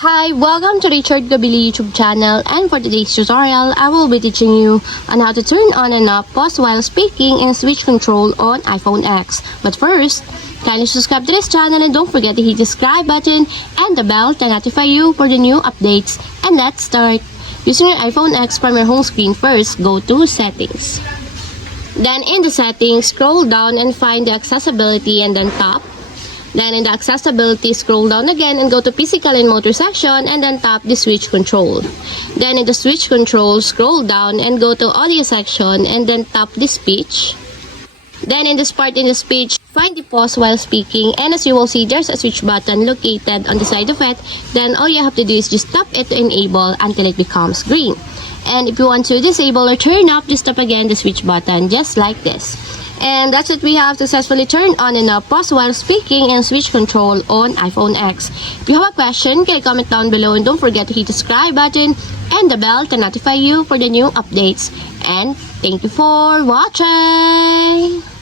Hi, welcome to Richard Gabili YouTube channel, and for today's tutorial, I will be teaching you on how to turn on and off pause while speaking and switch control on iPhone X. But first, kindly subscribe to this channel and don't forget to hit the subscribe button and the bell to notify you for the new updates. And let's start. Using your iPhone X from your home screen, first go to Settings. Then in the settings, scroll down and find the accessibility and then tap. Then in the accessibility, scroll down again and go to physical and motor section and then tap the switch control. Then in the switch control, scroll down and go to audio section and then tap the speech. Then in this part in the speech, find the pause while speaking, and as you will see, there's a switch button located on the side of it. Then all you have to do is just tap it to enable until it becomes green. And if you want to disable or turn off, just tap again the switch button just like this. And that's it, we have successfully turned on and off pause while speaking and switch control on iPhone X. If you have a question, can you comment down below, and don't forget to hit the subscribe button and the bell to notify you for the new updates. And thank you for watching!